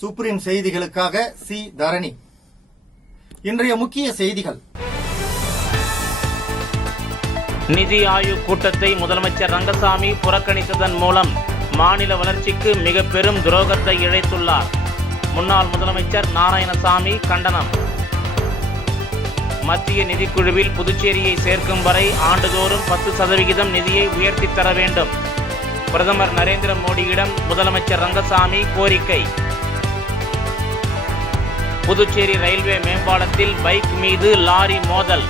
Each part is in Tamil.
சுப்ரீம் செய்திகளுக்காக சி தரணி. இன்றைய முக்கிய செய்திகள். நிதி ஆயோக் கூட்டத்தை முதலமைச்சர் ரங்கசாமி புறக்கணித்ததன் மூலம் மாநில வளர்ச்சிக்கு மிக பெரும் துரோகத்தை இழைத்துள்ளார். முன்னாள் முதலமைச்சர் நாராயணசாமி கண்டனம். மத்திய நிதிக்குழுவில் புதுச்சேரியை சேர்க்கும் வரை ஆண்டுதோறும் 10% நிதியை உயர்த்தி தர வேண்டும். பிரதமர் நரேந்திர மோடியிடம் முதலமைச்சர் ரங்கசாமி கோரிக்கை. புதுச்சேரி ரயில்வே மேம்பாலத்தில் பைக் மீது லாரி மோதல்.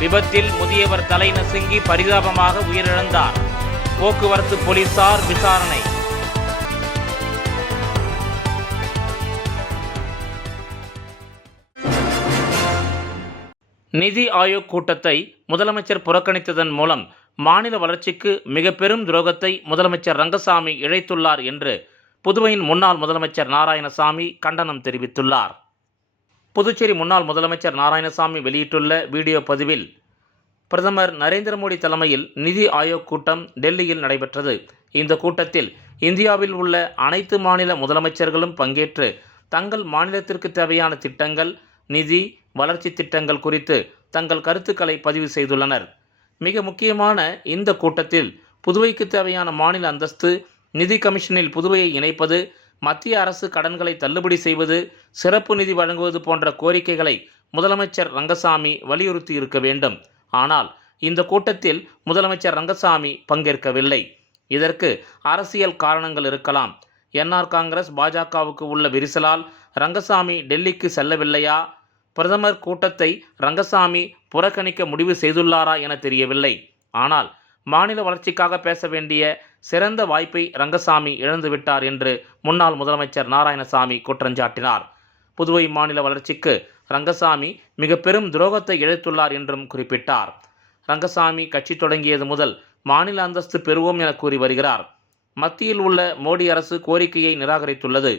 விபத்தில் முதியவர் தலை நசுங்கி பரிதாபமாக உயிரிழந்தார். போக்குவரத்து போலீசார் விசாரணை. நிதி ஆயோக் கூட்டத்தை முதலமைச்சர் புறக்கணித்ததன் மூலம் மாநில வளர்ச்சிக்கு மிக பெரும் துரோகத்தை முதலமைச்சர் ரங்கசாமி இழைத்துள்ளார் என்று புதுவையின் முன்னாள் முதலமைச்சர் நாராயணசாமி கண்டனம் தெரிவித்துள்ளார். புதுச்சேரி முன்னாள் முதலமைச்சர் நாராயணசாமி வெளியிட்டுள்ள வீடியோ பதிவில், பிரதமர் நரேந்திர மோடி தலைமையில் நிதி ஆயோக் கூட்டம் டெல்லியில் நடைபெற்றது. இந்த கூட்டத்தில் இந்தியாவில் உள்ள அனைத்து மாநில முதலமைச்சர்களும் பங்கேற்று தங்கள் மாநிலத்திற்கு தேவையான திட்டங்கள், நிதி, வளர்ச்சி திட்டங்கள் குறித்து தங்கள் கருத்துக்களை பதிவு செய்துள்ளனர். மிக முக்கியமான இந்த கூட்டத்தில் புதுவைக்கு தேவையான மாநில அந்தஸ்து, நிதி கமிஷனில் புதுவையை இணைப்பது, மத்திய அரசு கடன்களை தள்ளுபடி செய்வது, சிறப்பு நிதி வழங்குவது போன்ற கோரிக்கைகளை முதலமைச்சர் ரங்கசாமி வலியுறுத்தி இருக்க வேண்டும். ஆனால் இந்த கூட்டத்தில் முதலமைச்சர் ரங்கசாமி பங்கேற்கவில்லை. இதற்கு அரசியல் காரணங்கள் இருக்கலாம். என்ஆர் காங்கிரஸ், பாஜகவுக்கு உள்ள விரிசலால் ரங்கசாமி டெல்லிக்கு செல்லவில்லையா? பிரதமர் கூட்டத்தை ரங்கசாமி புறக்கணிக்க முடிவு செய்துள்ளாரா என தெரியவில்லை. ஆனால் மாநில வளர்ச்சிக்காக பேச வேண்டிய சிறந்த வாய்ப்பை ரங்கசாமி இழந்துவிட்டார் என்று முன்னாள் முதலமைச்சர் நாராயணசாமி குற்றஞ்சாட்டினார். புதுவை மாநில வளர்ச்சிக்கு ரங்கசாமி மிக பெரும் துரோகத்தை இழைத்துள்ளார் என்றும் குறிப்பிட்டார். ரங்கசாமி கட்சி தொடங்கியது முதல் மாநில அந்தஸ்து பெறுவோம் என கூறி வருகிறார். மத்தியில் உள்ள மோடி அரசு கோரிக்கையை நிராகரித்துள்ளது.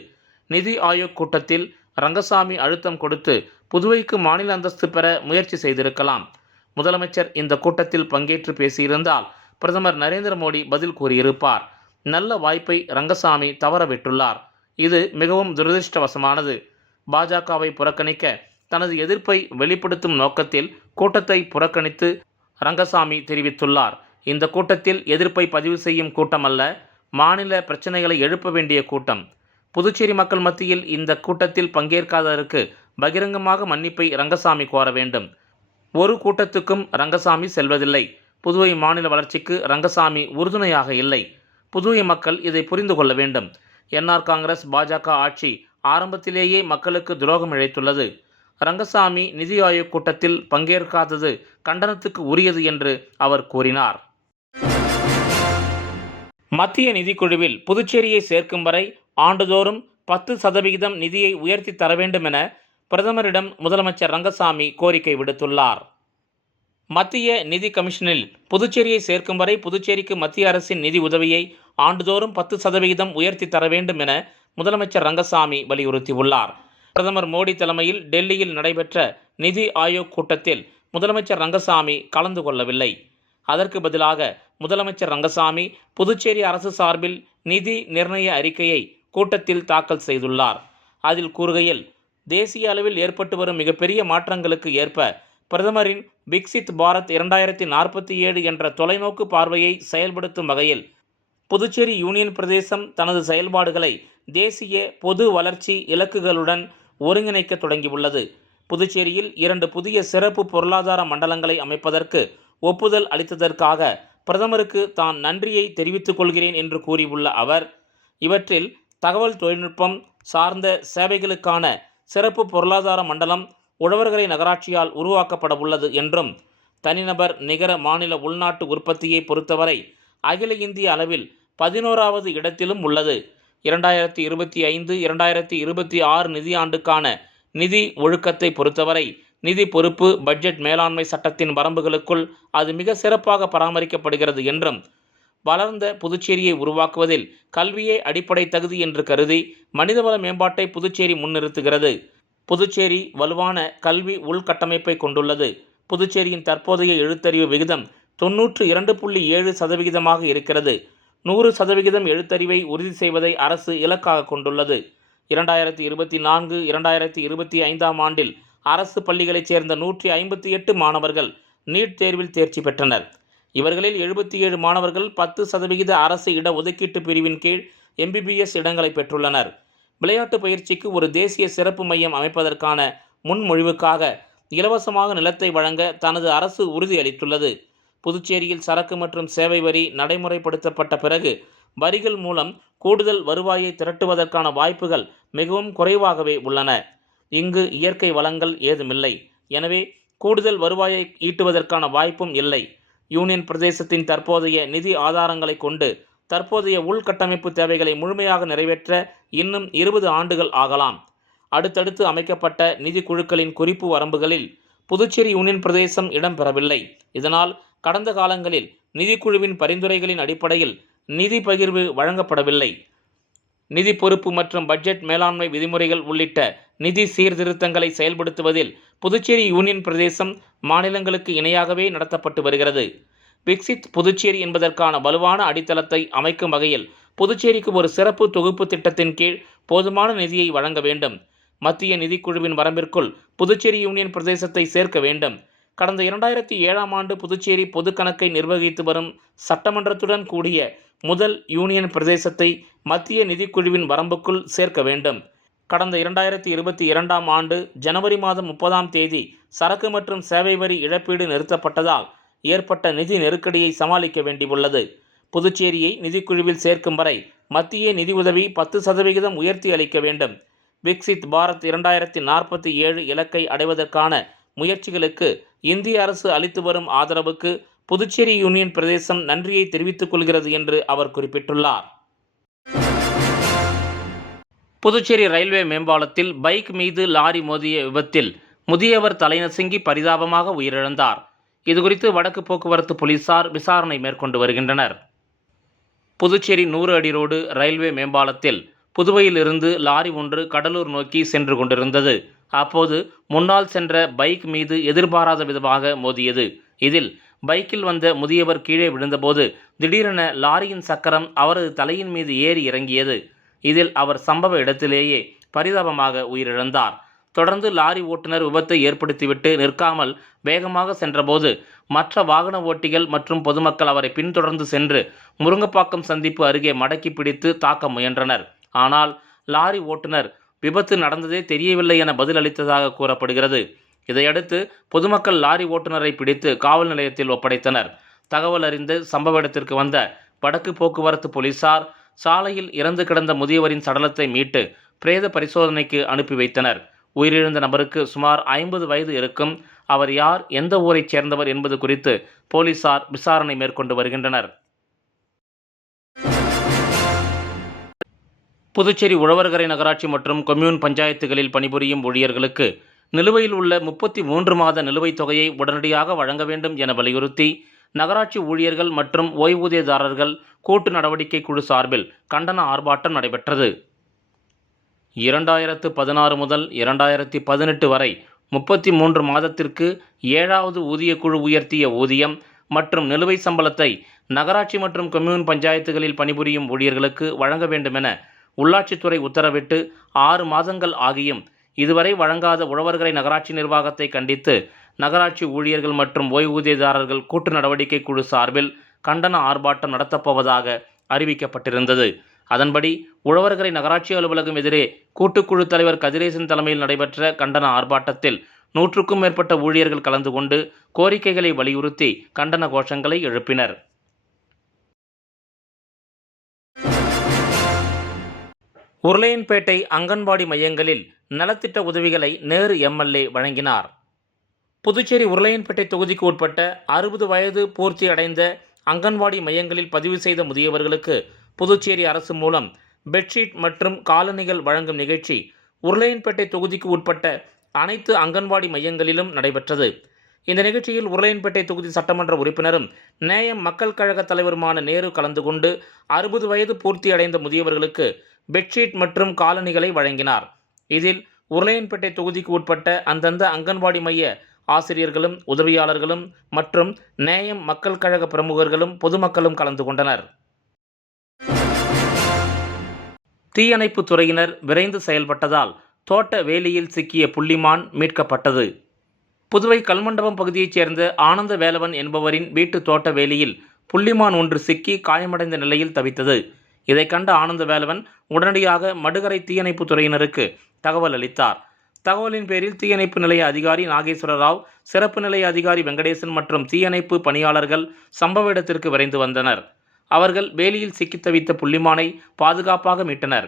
நிதி ஆயோக் கூட்டத்தில் ரங்கசாமி அழுத்தம் கொடுத்து புதுவைக்கு மாநில அந்தஸ்து பெற முயற்சி செய்திருக்கலாம். முதலமைச்சர் இந்த கூட்டத்தில் பங்கேற்று பேசியிருந்தால் பிரதமர் நரேந்திர மோடி பதில் கூறியிருப்பார். நல்ல வாய்ப்பை ரங்கசாமி தவறவிட்டுள்ளார். இது மிகவும் துரதிருஷ்டவசமானது. பாஜகவை புறக்கணிக்க தனது எதிர்ப்பை வெளிப்படுத்தும் நோக்கத்தில் கூட்டத்தை புறக்கணித்து ரங்கசாமி தெரிவித்துள்ளார். இந்த கூட்டத்தில் எதிர்ப்பை பதிவு செய்யும் கூட்டம் அல்ல, மாநில பிரச்சனைகளை எழுப்ப வேண்டிய கூட்டம். புதுச்சேரி மக்கள் மத்தியில் இந்த கூட்டத்தில் பங்கேற்காததற்கு பகிரங்கமாக மன்னிப்பை ரங்கசாமி கோர வேண்டும். ஒரு கூட்டத்துக்கும் ரங்கசாமி செல்வதில்லை. புதுவை மாநில வளர்ச்சிக்கு ரங்கசாமி உறுதுணையாக இல்லை. புதுவை மக்கள் இதை புரிந்து கொள்ள வேண்டும். என்ஆர் காங்கிரஸ், பாஜக ஆட்சி ஆரம்பத்திலேயே மக்களுக்கு துரோகம் இழைத்துள்ளது. ரங்கசாமி நிதி ஆயோக் கூட்டத்தில் பங்கேற்காதது கண்டனத்துக்கு உரியது என்று அவர் கூறினார். மத்திய நிதிக்குழுவில் புதுச்சேரியை சேர்க்கும் வரை ஆண்டுதோறும் 10% நிதியை உயர்த்தி தர வேண்டும் என பிரதமரிடம் முதலமைச்சர் ரங்கசாமி கோரிக்கை விடுத்துள்ளார். மத்திய நிதி கமிஷனில் புதுச்சேரியை சேர்க்கும் வரை புதுச்சேரிக்கு மத்திய அரசின் நிதி உதவியை ஆண்டுதோறும் 10% உயர்த்தி தர வேண்டும் என முதலமைச்சர் ரங்கசாமி வலியுறுத்தியுள்ளார். பிரதமர் மோடி தலைமையில் டெல்லியில் நடைபெற்ற நிதி ஆயோக் கூட்டத்தில் முதலமைச்சர் ரங்கசாமி கலந்து கொள்ளவில்லை. அதற்கு பதிலாக முதலமைச்சர் ரங்கசாமி புதுச்சேரி அரசு சார்பில் நிதி நிர்ணய அறிக்கையை கூட்டத்தில் தாக்கல் செய்துள்ளார். அதில் கூறுகையில், தேசிய அளவில் ஏற்பட்டு வரும் மிகப்பெரிய மாற்றங்களுக்கு ஏற்ப பிரதமரின் விக்சித் பாரத் 2047 என்ற தொலைநோக்கு பார்வையை செயல்படுத்தும் வகையில் புதுச்சேரி யூனியன் பிரதேசம் தனது செயல்பாடுகளை தேசிய பொது வளர்ச்சி இலக்குகளுடன் ஒருங்கிணைக்க தொடங்கியுள்ளது. புதுச்சேரியில் 2 புதிய சிறப்பு பொருளாதார மண்டலங்களை அமைப்பதற்கு ஒப்புதல் அளித்ததற்காக பிரதமருக்கு தான் நன்றியை தெரிவித்துக் கொள்கிறேன் என்று கூறியுள்ள அவர், இவற்றில் தகவல் தொழில்நுட்பம் சார்ந்த சேவைகளுக்கான சிறப்பு பொருளாதார மண்டலம் உழவர்கரை நகராட்சியால் உருவாக்கப்பட உள்ளது என்றும், தனிநபர் நிகர மாநில உள்நாட்டு உற்பத்தியை பொறுத்தவரை அகில இந்திய அளவில் 11வது இடத்திலும் உள்ளது. 2025-2026 நிதியாண்டுக்கான நிதி ஒழுக்கத்தை பொறுத்தவரை நிதி பொறுப்பு பட்ஜெட் மேலாண்மை சட்டத்தின் வரம்புகளுக்குள் அது மிக சிறப்பாக பராமரிக்கப்படுகிறது என்றும், வளர்ந்த புதுச்சேரியை உருவாக்குவதில் கல்வியே அடிப்படை தகுதி என்று கருதி மனிதவள மேம்பாட்டை புதுச்சேரி முன்னிறுத்துகிறது. புதுச்சேரி வலுவான கல்வி உள்கட்டமைப்பை கொண்டுள்ளது. புதுச்சேரியின் தற்போதைய எழுத்தறிவு விகிதம் 92.7% இருக்கிறது. 100% எழுத்தறிவை உறுதி செய்வதை அரசு இலக்காக கொண்டுள்ளது. 2024, 2025ஆம் ஆண்டில் அரசு பள்ளிகளைச் சேர்ந்த 158 மாணவர்கள் நீட் தேர்வில் தேர்ச்சி பெற்றனர். இவர்களில் 77 மாணவர்கள் 10% அரசு இட ஒதுக்கீட்டு பிரிவின் கீழ் MBBS இடங்களை பெற்றுள்ளனர். விளையாட்டு பயிற்சிக்கு ஒரு தேசிய சிறப்பு மையம் அமைப்பதற்கான முன்மொழிவுக்காக இலவசமாக நிலத்தை வழங்க தனது அரசு உறுதியளித்துள்ளது. புதுச்சேரியில் சரக்கு மற்றும் சேவை வரி நடைமுறைப்படுத்தப்பட்ட பிறகு வரிகள் மூலம் கூடுதல் வருவாயை திரட்டுவதற்கான வாய்ப்புகள் மிகவும் குறைவாகவே உள்ளன. இங்கு இயற்கை வளங்கள் ஏதுமில்லை. எனவே கூடுதல் வருவாயை ஈட்டுவதற்கான வாய்ப்பும் இல்லை. யூனியன் பிரதேசத்தின் தற்போதைய நிதி ஆதாரங்களை கொண்டு தற்போதைய உள்கட்டமைப்பு தேவைகளை முழுமையாக நிறைவேற்ற இன்னும் 20 ஆண்டுகள் ஆகலாம். அடுத்தடுத்து அமைக்கப்பட்ட நிதி குழுக்களின் குறிப்பு வரம்புகளில் புதுச்சேரி யூனியன் பிரதேசம் இடம்பெறவில்லை. இதனால் கடந்த காலங்களில் நிதிக்குழுவின் பரிந்துரைகளின் அடிப்படையில் நிதி பகிர்வு வழங்கப்படவில்லை. நிதி பொறுப்பு மற்றும் பட்ஜெட் மேலாண்மை விதிமுறைகள் உள்ளிட்ட நிதி சீர்திருத்தங்களை செயல்படுத்துவதில் புதுச்சேரி யூனியன் பிரதேசம் மாநிலங்களுக்கு இணையாகவே நடத்தப்பட்டு வருகிறது. விக்சித் புதுச்சேரி என்பதற்கான வலுவான அடித்தளத்தை அமைக்கும் வகையில் புதுச்சேரிக்கு ஒரு சிறப்பு தொகுப்பு திட்டத்தின் கீழ் போதுமான நிதியை வழங்க வேண்டும். மத்திய நிதிக்குழுவின் வரம்பிற்குள் புதுச்சேரி யூனியன் பிரதேசத்தை சேர்க்க வேண்டும். கடந்த 2007ஆம் ஆண்டு புதுச்சேரி பொது கணக்கை நிர்வகித்து வரும் சட்டமன்றத்துடன் கூடிய முதல் யூனியன் பிரதேசத்தை மத்திய நிதிக்குழுவின் வரம்புக்குள் சேர்க்க வேண்டும். கடந்த 2022ஆம் ஆண்டு ஜனவரி மாதம் 30ஆம் தேதி சரக்கு மற்றும் சேவை வரி இழப்பீடு நிறுத்தப்பட்டதால் ஏற்பட்ட நிதி நெருக்கடியை சமாளிக்க வேண்டியுள்ளது. புதுச்சேரியை நிதிக்குழுவில் சேர்க்கும் வரை மத்திய நிதி உதவி 10% உயர்த்தி அளிக்க வேண்டும். விக்சித் பாரத் 2047 இலக்கை அடைவதற்கான முயற்சிகளுக்கு இந்திய அரசு அளித்து வரும் ஆதரவுக்கு புதுச்சேரி யூனியன் பிரதேசம் நன்றியை தெரிவித்துக் கொள்கிறது என்று அவர் குறிப்பிட்டுள்ளார். புதுச்சேரி ரயில்வே மேம்பாலத்தில் பைக் மீது லாரி மோதிய விபத்தில் முதியவர் தலைநசுங்கி பரிதாபமாக உயிரிழந்தார். இதுகுறித்து வடக்கு போக்குவரத்து போலீசார் விசாரணை மேற்கொண்டு வருகின்றனர். புதுச்சேரி 100 அடி ரோடு ரயில்வே மேம்பாலத்தில் புதுவையில் இருந்து லாரி ஒன்று கடலூர் நோக்கி சென்று கொண்டிருந்தது. அப்போது முன்னால் சென்ற பைக் மீது எதிர்பாராத விதமாக மோதியது. இதில் பைக்கில் வந்த முதியவர் கீழே விழுந்தபோது திடீரென லாரியின் சக்கரம் அவரது தலையின் மீது ஏறி இறங்கியது. இதில் அவர் சம்பவ இடத்திலேயே பரிதாபமாக உயிரிழந்தார். தொடர்ந்து லாரி ஓட்டுநர் விபத்தை ஏற்படுத்திவிட்டு நிற்காமல் வேகமாக சென்றபோது மற்ற வாகன ஓட்டிகள் மற்றும் பொதுமக்கள் அவரை பின்தொடர்ந்து சென்று முருங்கப்பாக்கம் சந்திப்பு அருகே மடக்கி பிடித்து தாக்க முயன்றனர். ஆனால் லாரி ஓட்டுநர் விபத்து நடந்ததே தெரியவில்லை என பதில் அளித்ததாக கூறப்படுகிறது. இதையடுத்து பொதுமக்கள் லாரி ஓட்டுநரை பிடித்து காவல் நிலையத்தில் ஒப்படைத்தனர். தகவல் அறிந்து சம்பவ இடத்திற்கு வந்த வடக்கு போக்குவரத்து போலீசார் சாலையில் இறந்து கிடந்த முதியவரின் சடலத்தை மீட்டு பிரேத பரிசோதனைக்கு அனுப்பி வைத்தனர். உயிரிழந்த நபருக்கு சுமார் 50 வயது இருக்கும். அவர் யார், எந்த ஊரைச் சேர்ந்தவர் என்பது குறித்து போலீசார் விசாரணை மேற்கொண்டு வருகின்றனர். புதுச்சேரி உழவர்கரை நகராட்சி மற்றும் கொம்யூன் பஞ்சாயத்துகளில் பணிபுரியும் ஊழியர்களுக்கு நிலுவையில் உள்ள 33 மாத நிலுவைத் தொகையை உடனடியாக வழங்க வேண்டும் என வலியுறுத்தி நகராட்சி ஊழியர்கள் மற்றும் ஓய்வூதியதாரர்கள் கூட்டு நடவடிக்கை குழு சார்பில் கண்டன ஆர்ப்பாட்டம் நடைபெற்றது. 2016 முதல் 2018 வரை 33 மாதத்திற்கு 7வது ஊதியக்குழு உயர்த்திய ஊதியம் மற்றும் நிலுவை சம்பளத்தை நகராட்சி மற்றும் கொம்யூன் பஞ்சாயத்துகளில் பணிபுரியும் ஊழியர்களுக்கு வழங்க வேண்டுமென உள்ளாட்சித்துறை உத்தரவிட்டு 6 மாதங்கள் ஆகியும் இதுவரை வழங்காத உழவர்கரை நகராட்சி நிர்வாகத்தை கண்டித்து நகராட்சி ஊழியர்கள் மற்றும் ஓய்வூதியதாரர்கள் கூட்டு நடவடிக்கை குழு சார்பில் கண்டன ஆர்ப்பாட்டம் நடத்தப்போவதாக அறிவிக்கப்பட்டிருந்தது. அதன்படி உழவர்கரை நகராட்சி அலுவலகம் எதிரே கூட்டுக்குழு தலைவர் கதிரேசன் தலைமையில் நடைபெற்ற கண்டன ஆர்ப்பாட்டத்தில் 100க்கும் மேற்பட்ட ஊழியர்கள் கலந்து கொண்டு கோரிக்கைகளை வலியுறுத்தி கண்டன கோஷங்களை எழுப்பினர். உருளையன்பேட்டை அங்கன்வாடி மையங்களில் நலத்திட்ட உதவிகளை நேரு MLA வழங்கினார். புதுச்சேரி உருளையன்பேட்டை தொகுதிக்கு உட்பட்ட 60 வயது பூர்த்தி அடைந்த அங்கன்வாடி மையங்களில் பதிவு செய்த முதியவர்களுக்கு புதுச்சேரி அரசு மூலம் பெட்ஷீட் மற்றும் காலணிகள் வழங்கும் நிகழ்ச்சி உருளையன்பேட்டை தொகுதிக்கு உட்பட்ட அனைத்து அங்கன்வாடி மையங்களிலும் நடைபெற்றது. இந்த நிகழ்ச்சியில் உருளையன்பேட்டை தொகுதி சட்டமன்ற உறுப்பினரும் நேயம் மக்கள் கழக தலைவருமான நேரு கலந்து கொண்டு 60 வயது பூர்த்தி அடைந்த முதியவர்களுக்கு பெட்ஷீட் மற்றும் காலணிகளை வழங்கினார். இதில் உருளையன்பேட்டை தொகுதிக்கு உட்பட்ட அந்தந்த அங்கன்வாடி மைய ஆசிரியர்களும் உதவியாளர்களும் மற்றும் நேயம் மக்கள் கழக பிரமுகர்களும் பொதுமக்களும் கலந்து கொண்டனர். தீயணைப்பு துறையினர் விரைந்து செயல்பட்டதால் தோட்ட வேலியில் சிக்கிய புள்ளிமான் மீட்கப்பட்டது. புதுவை கல்மண்டபம் பகுதியைச் சேர்ந்த ஆனந்த வேலவன் என்பவரின் வீட்டு தோட்ட வேலியில் புள்ளிமான் ஒன்று சிக்கி காயமடைந்த நிலையில் தவித்தது. இதை கண்ட ஆனந்த வேலவன் உடனடியாக மடுகரை தீயணைப்பு துறையினருக்கு தகவல் அளித்தார். தகவலின் பேரில் தீயணைப்பு நிலைய அதிகாரி நாகேஸ்வர ராவ், சிறப்பு நிலைய அதிகாரி வெங்கடேசன் மற்றும் தீயணைப்பு பணியாளர்கள் சம்பவ இடத்திற்கு விரைந்து வந்தனர். அவர்கள் வேலியில் சிக்கி தவித்த புள்ளிமானை பாதுகாப்பாக மீட்டனர்.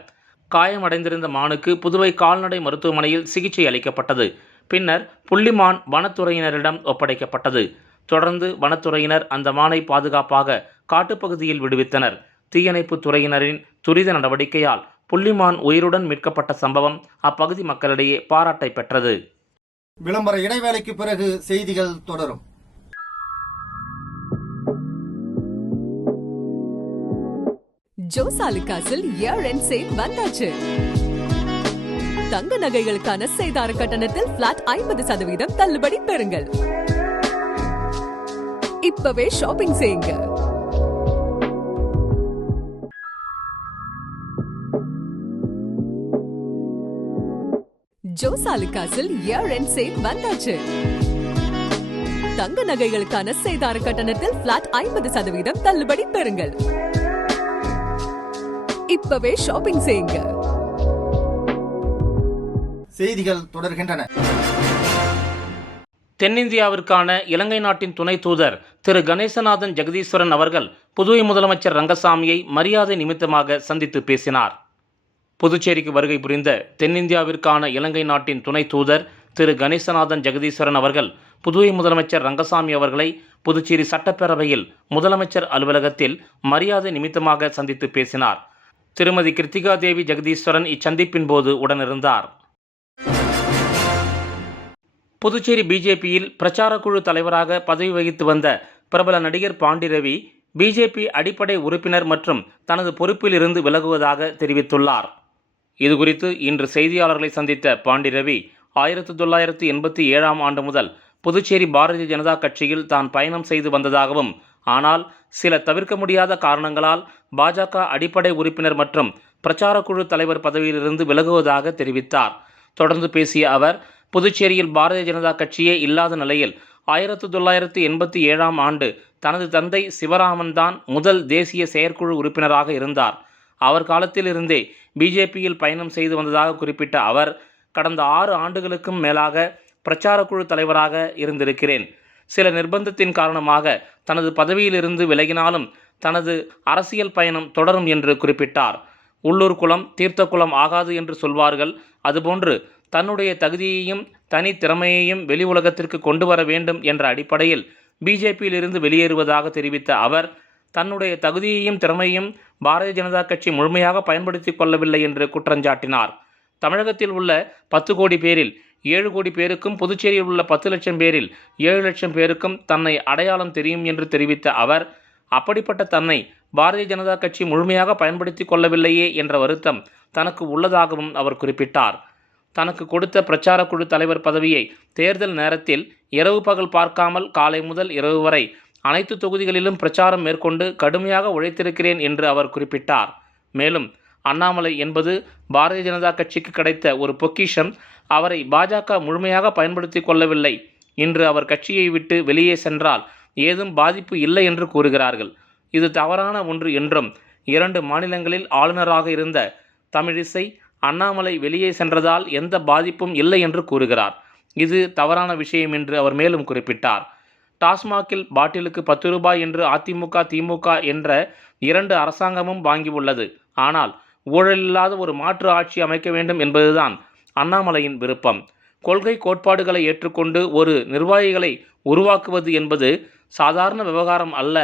காயமடைந்திருந்த மானுக்கு புதுவை கால்நடை மருத்துவமனையில் சிகிச்சை அளிக்கப்பட்டது. பின்னர் புள்ளிமான் வனத்துறையினரிடம் ஒப்படைக்கப்பட்டது. தொடர்ந்து வனத்துறையினர் அந்த மானை பாதுகாப்பாக காட்டுப்பகுதியில் விடுவித்தனர். தீயணைப்பு துறையினரின் துரித நடவடிக்கையால் புள்ளிமான் உயிருடன் மீட்கப்பட்ட சம்பவம் அப்பகுதி மக்களிடையே பாராட்டை பெற்றது. விளம்பர இடைவேளைக்கு பிறகு செய்திகள் தொடரும். ஜோசாலுகாஸில் இயர் எண்ட் சேல் வந்தாச்சு. தங்க நகைகளுக்கான சேதார கட்டணத்தில் பிளாட் 50% தள்ளுபடி பெறுங்கள். இப்பவே ஷாப்பிங் செய்யுங்க. ஜோசாலுகாஸில் இயர் எண்ட் சேல் வந்தாச்சு. தங்க நகைகளுக்கான சேதார கட்டணத்தில் பிளாட் 50% தள்ளுபடி பெறுங்கள். இப்பவே ஷாப்பிங் செய்யுங்க. செய்திகள் தொடர்கின்றன. தென்னிந்தியாவிற்கான இலங்கை நாட்டின் துணை தூதர் திரு கணேசநாதன் ஜெகதீஸ்வரன் அவர்கள் புதுவை முதலமைச்சர் ரங்கசாமியை மரியாதை நிமித்தமாக சந்தித்து பேசினார். புதுச்சேரிக்கு வருகை புரிந்த தென்னிந்தியாவிற்கான இலங்கை நாட்டின் துணை தூதர் திரு கணேசநாதன் ஜெகதீஸ்வரன் அவர்கள் புதுவை முதலமைச்சர் ரங்கசாமி அவர்களை புதுச்சேரி சட்டப்பேரவையில் முதலமைச்சர் அலுவலகத்தில் மரியாதை நிமித்தமாக சந்தித்து பேசினார். திருமதி கிருத்திகா தேவி ஜெகதீஸ்வரன் இச்சந்திப்பின் போது உடனிருந்தார். புதுச்சேரி பிஜேபியில் பிரச்சார குழு தலைவராக பதவி வகித்து வந்த பிரபல நடிகர் பாண்டி ரவி பிஜேபி அடிப்படை உறுப்பினர் மற்றும் தனது பொறுப்பில் இருந்து விலகுவதாக தெரிவித்துள்ளார். இதுகுறித்து இன்று செய்தியாளர்களை சந்தித்த பாண்டி ரவி 1987ஆம் ஆண்டு முதல் புதுச்சேரி பாரதிய ஜனதா கட்சியில் தான் பயணம் செய்து வந்ததாகவும், ஆனால் சில தவிர்க்க முடியாத காரணங்களால் பாஜக அடிப்படை உறுப்பினர் மற்றும் பிரச்சார குழு தலைவர் பதவியிலிருந்து விலகுவதாக தெரிவித்தார். தொடர்ந்து பேசிய அவர், புதுச்சேரியில் பாரதிய ஜனதா கட்சியே இல்லாத நிலையில் 1987ஆம் ஆண்டு தனது தந்தை சிவராமன் தான் முதல் தேசிய செயற்குழு உறுப்பினராக இருந்தார். அவர் காலத்திலிருந்தே பிஜேபியில் பயணம் செய்து வந்ததாக குறிப்பிட்ட அவர், கடந்த 6 ஆண்டுகளுக்கும் மேலாக பிரச்சார குழு தலைவராக இருந்திருக்கிறேன். சில நிர்பந்தத்தின் காரணமாக தனது பதவியிலிருந்து விலகினாலும் தனது அரசியல் பயணம் தொடரும் என்று குறிப்பிட்டார். உள்ளூர் குலம் தீர்த்த குலம் ஆகாது என்று சொல்வார்கள். அதுபோன்று தன்னுடைய தகுதியையும் தனி திறமையையும் வெளி உலகத்திற்கு கொண்டு வர வேண்டும் என்ற அடிப்படையில் பிஜேபியிலிருந்து வெளியேறுவதாக தெரிவித்த அவர், தன்னுடைய தகுதியையும் திறமையையும் பாரதிய ஜனதா கட்சி முழுமையாக பயன்படுத்தி கொள்ளவில்லை என்று குற்றஞ்சாட்டினார். தமிழகத்தில் உள்ள 10 கோடி பேரில் 7 கோடி பேருக்கும் புதுச்சேரியில் உள்ள 10 லட்சம் பேரில் 7 லட்சம் பேருக்கும் தன்னை அடையாளம் தெரியும் என்று தெரிவித்த அவர், அப்படிப்பட்ட தன்னை பாரதிய ஜனதா கட்சி முழுமையாக பயன்படுத்தி கொள்ளவில்லையே என்ற வருத்தம் தனக்கு உள்ளதாகவும் அவர் குறிப்பிட்டார். தனக்கு கொடுத்த பிரச்சார குழு தலைவர் பதவியை தேர்தல் நேரத்தில் இரவு பகல் பார்க்காமல் காலை முதல் இரவு வரை அனைத்து தொகுதிகளிலும் பிரச்சாரம் மேற்கொண்டு கடுமையாக உழைத்திருக்கிறேன் என்று அவர் குறிப்பிட்டார். மேலும் அண்ணாமலை என்பது பாரதிய ஜனதா கட்சிக்கு கிடைத்த ஒரு பொக்கிஷம். அவரை பாஜக முழுமையாக பயன்படுத்தி கொள்ளவில்லை. இன்று அவர் கட்சியை விட்டு வெளியே சென்றால் ஏதும் பாதிப்பு இல்லை என்று கூறுகிறார்கள். இது தவறான ஒன்று என்றும், 2 மாநிலங்களில் ஆளுநராக இருந்த தமிழிசை அண்ணாமலை வெளியே சென்றதால் எந்த பாதிப்பும் இல்லை என்று கூறுகிறார். இது தவறான விஷயம் என்று அவர் மேலும் குறிப்பிட்டார். டாஸ்மாகில் பாட்டிலுக்கு 10 ரூபாய் என்று அதிமுக திமுக என்ற 2 அரசாங்கமும் வாங்கியுள்ளது. ஆனால் ஊழலில்லாத ஒரு மாற்று ஆட்சி அமைக்க வேண்டும் என்பதுதான் அண்ணாமலையின் விருப்பம். கொள்கை கோட்பாடுகளை ஏற்றுக்கொண்டு ஒரு நிர்வாகிகளை உருவாக்குவது என்பது சாதாரண விவகாரம் அல்ல.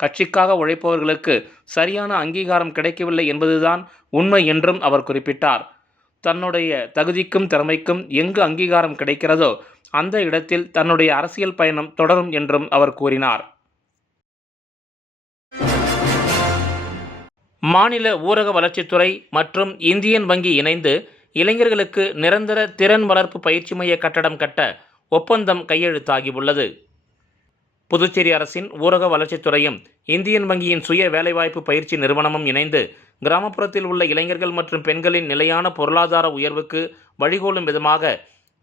கட்சிக்காக உழைப்பவர்களுக்கு சரியான அங்கீகாரம் கிடைக்கவில்லை என்பதுதான் உண்மை என்றும் அவர் குறிப்பிட்டார். தன்னுடைய தகுதிக்கும் திறமைக்கும் எங்கு அங்கீகாரம் கிடைக்கிறதோ அந்த இடத்தில் தன்னுடைய அரசியல் பயணம் தொடரும் என்றும் அவர் கூறினார். மாநில ஊரக வளர்ச்சித்துறை மற்றும் இந்தியன் வங்கி இணைந்து இளைஞர்களுக்கு நிரந்தர திறன் வளர்ப்பு பயிற்சி மைய கட்டடம் கட்ட ஒப்பந்தம் கையெழுத்தாகியுள்ளது. புதுச்சேரி அரசின் ஊரக வளர்ச்சித்துறையும் இந்தியன் வங்கியின் சுய வேலைவாய்ப்பு பயிற்சி நிறுவனமும் இணைந்து கிராமப்புறத்தில் உள்ள இளைஞர்கள் மற்றும் பெண்களின் நிலையான பொருளாதார உயர்வுக்கு வழிகோலும் விதமாக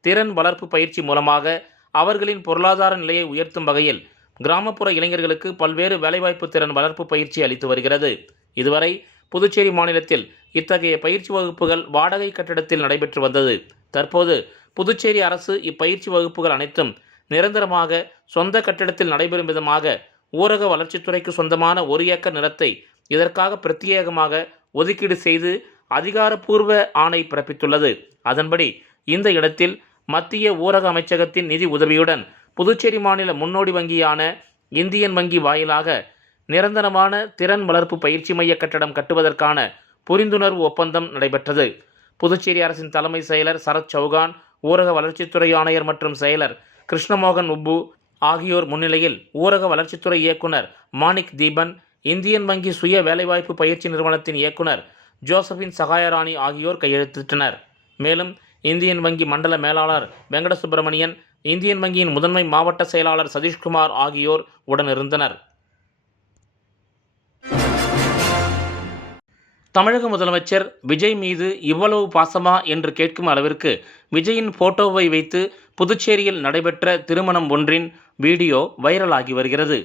திறன் வளர்ப்பு பயிற்சி மூலமாக அவர்களின் பொருளாதார நிலையை உயர்த்தும் வகையில் கிராமப்புற இளைஞர்களுக்கு பல்வேறு வேலைவாய்ப்பு திறன் வளர்ப்பு பயிற்சி அளித்து வருகிறது. இதுவரை புதுச்சேரி மாநிலத்தில் இத்தகைய பயிற்சி வகுப்புகள் வாடகை கட்டிடத்தில் நடைபெற்று வந்தது. தற்போது புதுச்சேரி அரசு இப்பயிற்சி வகுப்புகள் அனைத்தும் நிரந்தரமாக சொந்த கட்டிடத்தில் நடைபெறும் விதமாக ஊரக வளர்ச்சித்துறைக்கு சொந்தமான 1 ஏக்கர் நிலத்தை இதற்காக பிரத்யேகமாக ஒதுக்கீடு செய்து அதிகாரப்பூர்வ ஆணை பிறப்பித்துள்ளது. அதன்படி இந்த இடத்தில் மத்திய ஊரக அமைச்சகத்தின் நிதி உதவியுடன் புதுச்சேரி மாநில முன்னோடி வங்கியான இந்தியன் வங்கி வாயிலாக நிரந்தரமான திறன் வளர்ப்பு பயிற்சி மைய கட்டடம் கட்டுவதற்கான புரிந்துணர்வு ஒப்பந்தம் நடைபெற்றது. புதுச்சேரி அரசின் தலைமை செயலர் சரத் சௌகான், ஊரக வளர்ச்சித்துறை ஆணையர் மற்றும் செயலர் கிருஷ்ணமோகன் உப்பு ஆகியோர் முன்னிலையில் ஊரக வளர்ச்சித்துறை இயக்குனர் மாணிக் தீபன், இந்தியன் வங்கி சுய வேலைவாய்ப்பு பயிற்சி நிறுவனத்தின் இயக்குனர் ஜோசபின் சகாயராணி ஆகியோர் கையெழுத்திட்டனர். மேலும் இந்தியன் வங்கி மண்டல மேலாளர் வெங்கட சுப்பிரமணியன், இந்தியன் வங்கியின் முதன்மை மாவட்ட செயலாளர் சதீஷ்குமார் ஆகியோர் உடனிருந்தனர். தமிழக முதலமைச்சர் விஜய் மீது இவ்வளவு பாசமா என்று கேட்கும் அளவிற்கு விஜயின் போட்டோவை வைத்து புதுச்சேரியில் நடைபெற்ற திருமணம் ஒன்றின் வீடியோ வைரலாகி வருகிறது.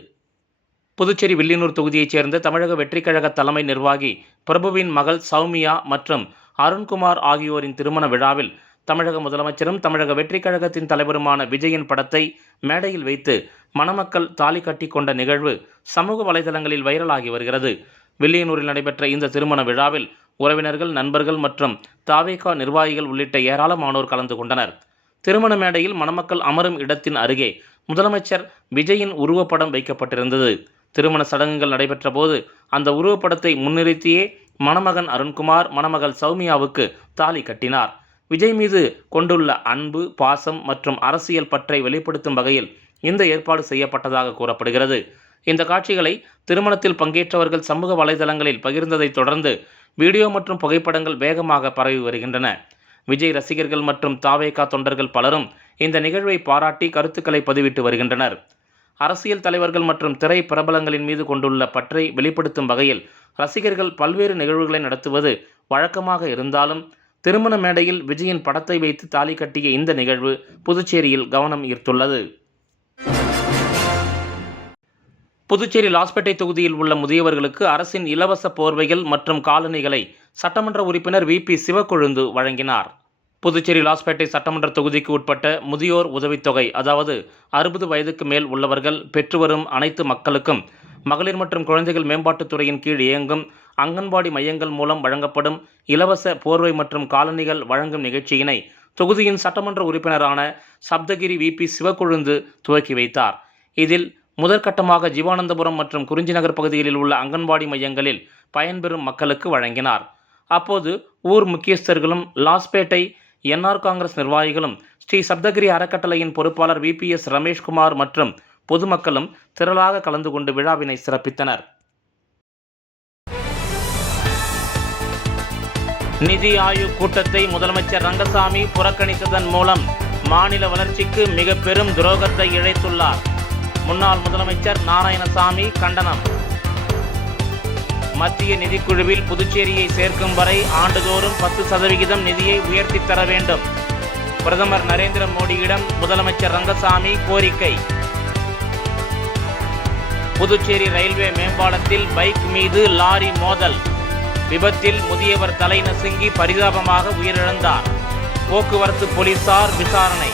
புதுச்சேரி வில்லியனூர் தொகுதியைச் சேர்ந்த தமிழக வெற்றிக் கழக தலைமை நிர்வாகி பிரபுவின் மகள் சௌமியா மற்றும் அருண்குமார் ஆகியோரின் திருமண விழாவில் தமிழக முதலமைச்சரும் தமிழக வெற்றிக் கழகத்தின் தலைவருமான விஜயின் படத்தை மேடையில் வைத்து மணமக்கள் தாலி கட்டி கொண்ட நிகழ்வு சமூக வலைதளங்களில் வைரலாகி வருகிறது. வில்லியனூரில் நடைபெற்ற இந்த திருமண விழாவில் உறவினர்கள், நண்பர்கள் மற்றும் தாவேகா நிர்வாகிகள் உள்ளிட்ட ஏராளமானோர் கலந்து கொண்டனர். திருமண மேடையில் மணமக்கள் அமரும் இடத்தின் அருகே முதலமைச்சர் விஜயின் உருவப்படம் வைக்கப்பட்டிருந்தது. திருமண சடங்குகள் நடைபெற்ற போது அந்த உருவப்படத்தை முன்னிறுத்தியே மணமகன் அருண்குமார் மணமகள் சௌமியாவுக்கு தாலி கட்டினார். விஜய் மீது கொண்டுள்ள அன்பு, பாசம் மற்றும் அரசியல் பற்றை வெளிப்படுத்தும் வகையில் இந்த ஏற்பாடு செய்யப்பட்டதாக கூறப்படுகிறது. இந்த காட்சிகளை திருமணத்தில் பங்கேற்றவர்கள் சமூக வலைதளங்களில் பகிர்ந்ததை தொடர்ந்து வீடியோ மற்றும் புகைப்படங்கள் வேகமாக பரவி வருகின்றன. விஜய் ரசிகர்கள் மற்றும் தாவேகா தொண்டர்கள் பலரும் இந்த நிகழ்வை பாராட்டி கருத்துக்களை பதிவிட்டு வருகின்றனர். அரசியல் தலைவர்கள் மற்றும் திரை பிரபலங்களின் மீது கொண்டுள்ள பற்றை வெளிப்படுத்தும் வகையில் ரசிகர்கள் பல்வேறு நிகழ்வுகளை நடத்துவது வழக்கமாக இருந்தாலும் திருமண மேடையில் விஜயின் படத்தை வைத்து தாலி கட்டிய இந்த நிகழ்வு புதுச்சேரியில் கவனம் ஈர்த்துள்ளது. புதுச்சேரி லாஸ்பேட்டை தொகுதியில் உள்ள முதியவர்களுக்கு அரசின் இலவச போர்வைகள் மற்றும் காலணிகளை சட்டமன்ற உறுப்பினர் VP சிவக்கொழுந்து வழங்கினார். புதுச்சேரி லாஸ்பேட்டை சட்டமன்ற தொகுதிக்கு உட்பட்ட முதியோர் உதவித்தொகை, அதாவது 60 வயதுக்கு மேல் உள்ளவர்கள் பெற்று வரும் அனைத்து மக்களுக்கும் மகளிர் மற்றும் குழந்தைகள் மேம்பாட்டுத்துறையின் கீழ் இயங்கும் அங்கன்வாடி மையங்கள் மூலம் வழங்கப்படும் இலவச போர்வை மற்றும் காலணிகள் வழங்கும் நிகழ்ச்சியினை தொகுதியின் சட்டமன்ற உறுப்பினரான சப்தகிரி VP சிவக்கொழுந்து துவக்கி வைத்தார். இதில் முதற்கட்டமாக ஜீவானந்தபுரம் மற்றும் குறிஞ்சி நகர் பகுதிகளில் உள்ள அங்கன்வாடி மையங்களில் பயன்பெறும் மக்களுக்கு வழங்கினார். அப்போது ஊர் முக்கியஸ்தர்களும் லாஸ்பேட்டை NR காங்கிரஸ் நிர்வாகிகளும் ஸ்ரீ சப்தகிரி அறக்கட்டளையின் பொறுப்பாளர் VPS ரமேஷ்குமார் மற்றும் பொதுமக்களும் திரளாக கலந்து கொண்டு விழாவினை சிறப்பித்தனர். நிதி ஆயோக் கூட்டத்தை முதலமைச்சர் ரங்கசாமி புறக்கணித்ததன் மூலம் மாநில வளர்ச்சிக்கு மிக பெரும் துரோகத்தை இழைத்துள்ளார். முன்னாள் முதலமைச்சர் நாராயணசாமி கண்டனம். மத்திய நிதிக்குழுவில் புதுச்சேரியை சேர்க்கும் வரை ஆண்டுதோறும் 10% நிதியை உயர்த்தி தர வேண்டும். பிரதமர் நரேந்திர மோடியிடம் முதலமைச்சர் ரங்கசாமி கோரிக்கை. புதுச்சேரி ரயில்வே மேம்பாலத்தில் பைக் மீது லாரி மோதல். விபத்தில் முதியவர் தலை நசுங்கி பரிதாபமாக உயிரிழந்தார். போக்குவரத்து போலீசார் விசாரணை.